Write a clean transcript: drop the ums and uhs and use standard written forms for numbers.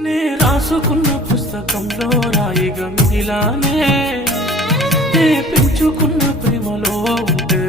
నే రాసుకున్న పుస్తకంలో రాయిగా మిగిలానే నే పెంచుకున్న ప్రేమలో ఉంటే